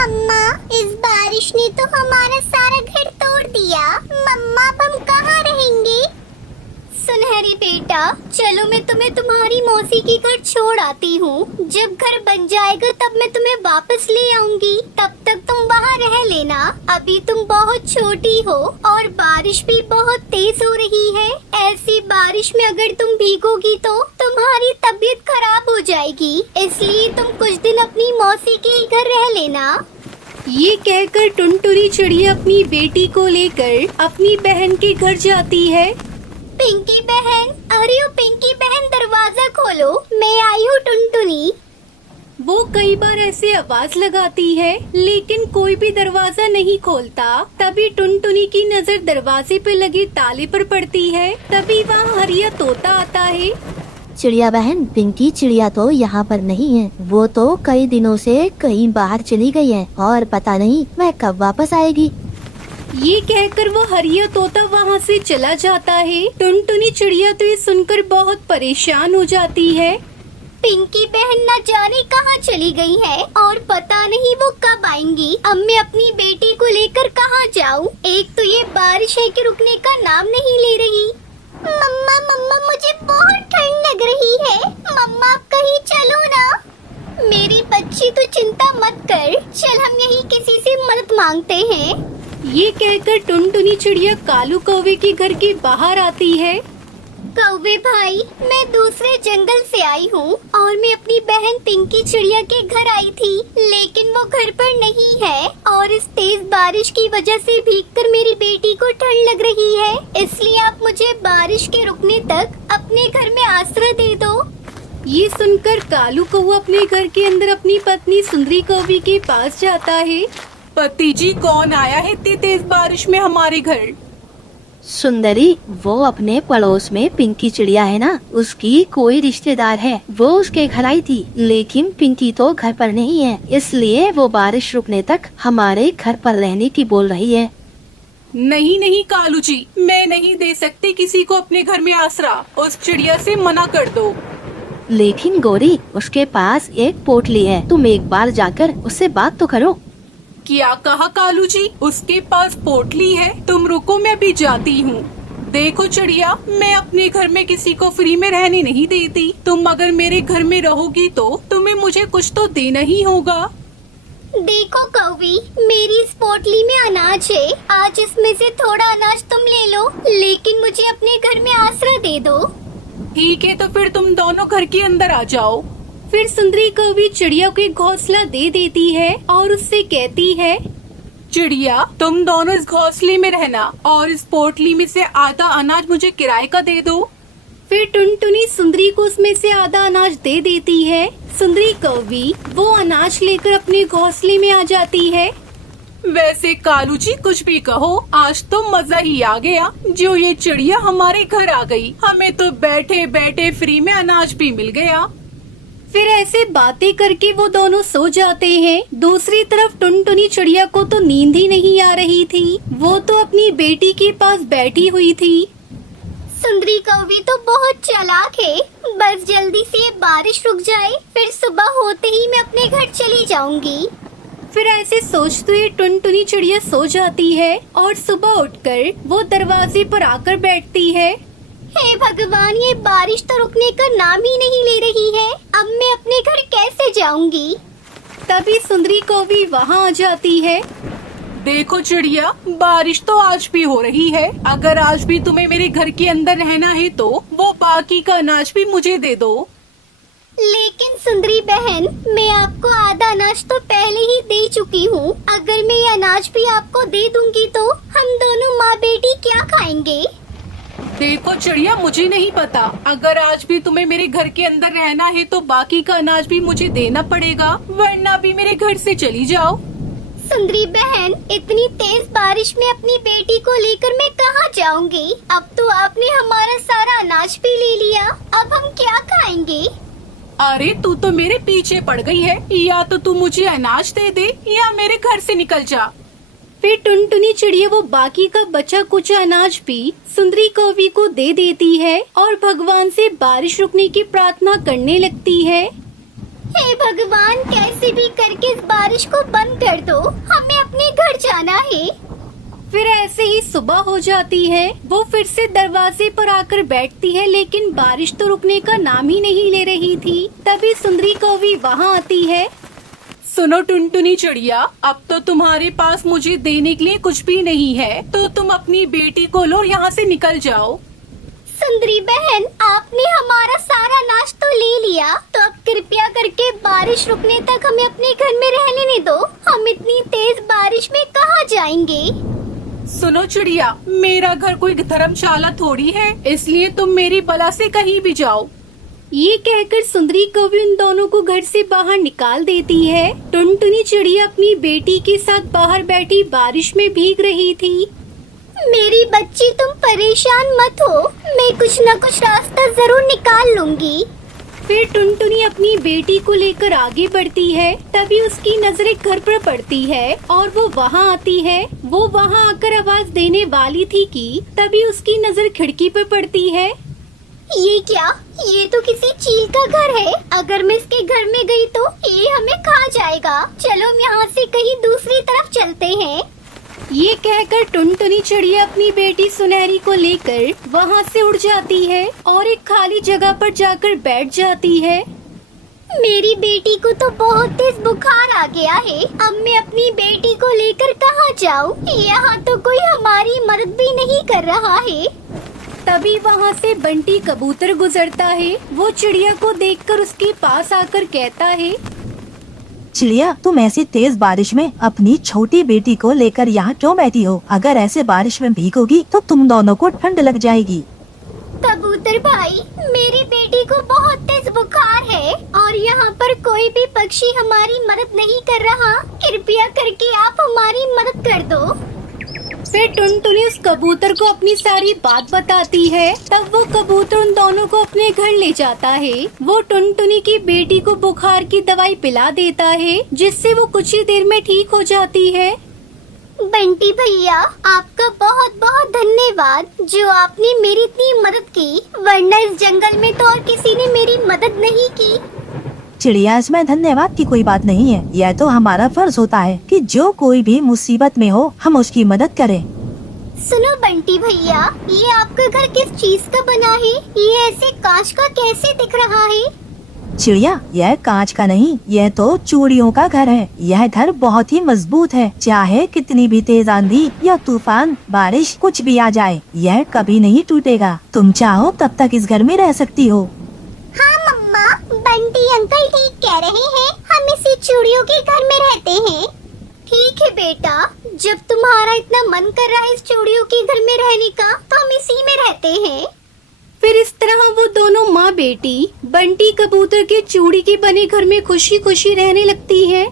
मम्मा, इस बारिश ने तो हमारा सारा घर तोड़ दिया। मम्मा, अब हम कहाँ रहेंगे? सुनहरी बेटा, चलो मैं तुम्हें तुम्हारी मौसी के घर छोड़ आती हूँ। जब घर बन जाएगा तब मैं तुम्हें वापस ले आऊंगी। तब तक तुम वहाँ रह लेना। अभी तुम बहुत छोटी हो और बारिश भी बहुत तेज हो रही है। ऐसी बारिश में अगर तुम भीगोगी तो तुम्हारी तबीयत खराब हो जाएगी। इसलिए तुम कुछ दिन अपनी मौसी के घर रह लेना। ये कहकर टुनटुनी चिड़िया अपनी बेटी को लेकर अपनी बहन के घर जाती है। पिंकी बहन, अरे ओ पिंकी बहन, दरवाजा खोलो, मैं आई हूँ टुनटुनी। वो कई बार ऐसे आवाज लगाती है लेकिन कोई भी दरवाजा नहीं खोलता। तभी टुनटुनी की नजर दरवाजे पे लगे ताले पर पड़ती है। तभी वहाँ हरिया तोता आता है। चिड़िया बहन, पिंकी चिड़िया तो यहाँ पर नहीं है। वो तो कई दिनों से कहीं बाहर चली गई है और पता नहीं वह कब वापस आएगी। ये कहकर वो हरिया तोता वहाँ से चला जाता है। टुनटुनी चिड़िया तो ये सुनकर बहुत परेशान हो जाती है। पिंकी बहन न जाने कहाँ चली गई है और पता नहीं वो कब आएंगी। अब मैं अपनी बेटी को लेकर कहाँ जाऊँ? एक तो ये बारिश है कि रुकने का नाम नहीं ले रही। मम्मा मम्मा, मुझे बहुत ठंड लग रही है। मम्मा, आप कहीं चलो ना। मेरी बच्ची, तू चिंता मत कर, चल हम यहीं किसी से मदद मांगते हैं। ये कहकर टुनटुनी चिड़िया कालू कौवे के घर के बाहर आती है। कौवे भाई, मैं दूसरे जंगल से आई हूँ और मैं अपनी बहन पिंकी चिड़िया के घर आई थी, लेकिन वो घर पर नहीं है और इस तेज बारिश की वजह से भीगकर मेरी बेटी को ठंड लग रही है। इसलिए आप मुझे बारिश के रुकने तक अपने घर में आश्रय दे दो। ये सुनकर कालू कौवा अपने घर के अंदर अपनी पत्नी सुंदरी कौवी के पास जाता है। पति जी, कौन आया है इतनी तेज बारिश में हमारे घर? सुंदरी, वो अपने पड़ोस में पिंकी चिड़िया है ना, उसकी कोई रिश्तेदार है। वो उसके घर आई थी, लेकिन पिंकी तो घर पर नहीं है, इसलिए वो बारिश रुकने तक हमारे घर पर रहने की बोल रही है। नहीं नहीं कालू जी, मैं नहीं दे सकती किसी को अपने घर में आसरा। उस चिड़िया से मना कर दो। लेकिन गौरी, उसके पास एक पोटली है, तुम एक बार जाकर उससे बात तो करो। क्या कहा कालू जी? उसके पास पोटली है? तुम रुको, मैं भी जाती हूँ। देखो चिड़िया, मैं अपने घर में किसी को फ्री में रहने नहीं देती। तुम अगर मेरे घर में रहोगी तो तुम्हें मुझे कुछ तो देना ही होगा। देखो कौवी, मेरी इस पोटली में अनाज है। आज इसमें से थोड़ा अनाज तुम ले लो, लेकिन मुझे अपने घर में आश्रय दे दो। ठीक है, तो फिर तुम दोनों घर के अंदर आ जाओ। फिर सुंदरी कौवी चिड़िया को एक घोंसला दे देती है और उससे कहती है, चिड़िया, तुम दोनों इस घोंसले में रहना और इस पोटली में से आधा अनाज मुझे किराए का दे दो। फिर टुनटुनी सुंदरी को उसमें से आधा अनाज दे देती है। सुंदरी कौवी वो अनाज लेकर अपने घोंसले में आ जाती है। वैसे कालू जी, कुछ भी कहो, आज तो मजा ही आ गया जो ये चिड़िया हमारे घर आ गई। हमें तो बैठे बैठे फ्री में अनाज भी मिल गया। फिर ऐसे बातें करके वो दोनों सो जाते हैं। दूसरी तरफ टुनटुनी चिड़िया को तो नींद ही नहीं आ रही थी। वो तो अपनी बेटी के पास बैठी हुई थी। सुंदरी कौवी तो बहुत चालाक है। बस जल्दी से ये बारिश रुक जाए, फिर सुबह होते ही मैं अपने घर चली जाऊंगी। फिर ऐसे सोचते हुए टुनटुनी चिड़िया सो जाती है और सुबह उठकर वो दरवाजे पर आकर बैठती है। हे भगवान, ये बारिश तो रुकने का नाम ही नहीं ले रही है। अब मैं अपने घर कैसे जाऊंगी? तभी सुंदरी कौवी वहाँ आ जाती है। देखो चिड़िया, बारिश तो आज भी हो रही है। अगर आज भी तुम्हें मेरे घर के अंदर रहना है तो वो बाकी का अनाज भी मुझे दे दो। लेकिन सुंदरी बहन, मैं आपको आधा अनाज तो पहले ही दे चुकी हूँ। अगर मैं ये अनाज भी आपको दे दूंगी तो हम दोनों माँ बेटी क्या खाएंगे? देखो चिड़िया, मुझे नहीं पता। अगर आज भी तुम्हें मेरे घर के अंदर रहना है तो बाकी का अनाज भी मुझे देना पड़ेगा, वरना भी मेरे घर से चली जाओ। सुंदरी बहन, इतनी तेज बारिश में अपनी बेटी को लेकर मैं कहाँ जाऊंगी? अब तो आपने हमारा सारा अनाज भी ले लिया, अब हम क्या खाएंगे? अरे तू तो मेरे पीछे पड़ गई है। या तो तू मुझे अनाज दे दे या मेरे घर से निकल जा। फिर टुनटुनी चिड़िया वो बाकी का बचा कुचा अनाज भी सुंदरी कौवी को दे देती है और भगवान से बारिश रुकने की प्रार्थना करने लगती है। हे भगवान, कैसे भी करके इस बारिश को बंद कर दो, हमें अपने घर जाना है। फिर ऐसे ही सुबह हो जाती है। वो फिर से दरवाजे पर आकर बैठती है, लेकिन बारिश तो रुकने का नाम ही नहीं ले रही थी। तभी सुंदरी कौवी वहाँ आती है। सुनो टुनटुनी चिड़िया, अब तो तुम्हारे पास मुझे देने के लिए कुछ भी नहीं है, तो तुम अपनी बेटी को लो और यहाँ से निकल जाओ। सुंदरी बहन, आपने हमारा सारा नाश तो ले लिया, तो अब कृपया करके बारिश रुकने तक हमें अपने घर में रहने नहीं दो। हम इतनी तेज बारिश में कहाँ जाएंगे? सुनो चिड़िया, मेरा घर कोई धर्मशाला थोड़ी है, इसलिए तुम मेरी बला से कहीं भी जाओ। ये कहकर सुंदरी कौवी उन दोनों को घर से बाहर निकाल देती है। टुनटुनी चिड़िया अपनी बेटी के साथ बाहर बैठी बारिश में भीग रही थी। मेरी बच्ची, तुम परेशान मत हो, मैं कुछ न कुछ रास्ता जरूर निकाल लूंगी। फिर टुनटुनी अपनी बेटी को लेकर आगे बढ़ती है। तभी उसकी नजर एक घर पर पड़ती है और वो वहाँ आती है। वो वहाँ आकर आवाज देने वाली थी कि तभी उसकी नजर खिड़की पर पड़ती है। ये क्या? ये तो किसी चील का घर है। अगर मैं इसके घर में गई तो ये हमें खा जाएगा। चलो हम यहाँ से कहीं दूसरी तरफ चलते हैं। ये कहकर टुनटुनी चिड़िया अपनी बेटी सुनहरी को लेकर वहाँ से उड़ जाती है और एक खाली जगह पर जाकर बैठ जाती है। मेरी बेटी को तो बहुत तेज बुखार आ गया है। अब मैं अपनी बेटी को लेकर कहाँ जाऊँ? यहाँ तो कोई हमारी मदद भी नहीं कर रहा है। तभी वहाँ से बंटी कबूतर गुजरता है। वो चिड़िया को देखकर उसके पास आकर कहता है, चिड़िया, तुम ऐसी तेज बारिश में अपनी छोटी बेटी को लेकर यहाँ क्यों बैठी हो? अगर ऐसे बारिश में भीगोगी तो तुम दोनों को ठंड लग जाएगी। कबूतर भाई, मेरी बेटी को बहुत तेज बुखार है और यहाँ पर कोई भी पक्षी हमारी मदद नहीं कर रहा। कृपया करके आप हमारी मदद कर दो। फिर टुनटुनी उस कबूतर को अपनी सारी बात बताती है। तब वो कबूतर उन दोनों को अपने घर ले जाता है। वो टुनटुनी की बेटी को बुखार की दवाई पिला देता है, जिससे वो कुछ ही देर में ठीक हो जाती है। बंटी भैया, आपका बहुत बहुत धन्यवाद जो आपने मेरी इतनी मदद की, वरना इस जंगल में तो और किसी ने मेरी मदद नहीं की। चिड़िया, इसमें धन्यवाद की कोई बात नहीं है। यह तो हमारा फर्ज होता है कि जो कोई भी मुसीबत में हो हम उसकी मदद करें। सुनो बंटी भैया, ये आपका घर किस चीज का बना है? ये ऐसे कांच का कैसे दिख रहा है? चिड़िया, यह कांच का नहीं, यह तो चूड़ियों का घर है। यह घर बहुत ही मजबूत है। चाहे कितनी भी तेज आंधी या तूफान, बारिश, कुछ भी आ जाए, यह कभी नहीं टूटेगा। तुम चाहो तब तक इस घर में रह सकती हो। हाँ मम्मा, बंटी अंकल ठीक कह रहे हैं। हम इसी चूड़ियों के घर में रहते हैं। ठीक है बेटा, जब तुम्हारा इतना मन कर रहा है इस चूड़ियों के घर में रहने का, तो हम इसी में रहते हैं। फिर इस तरह वो दोनों माँ बेटी बंटी कबूतर के चूड़ी के बने घर में खुशी खुशी रहने लगती है।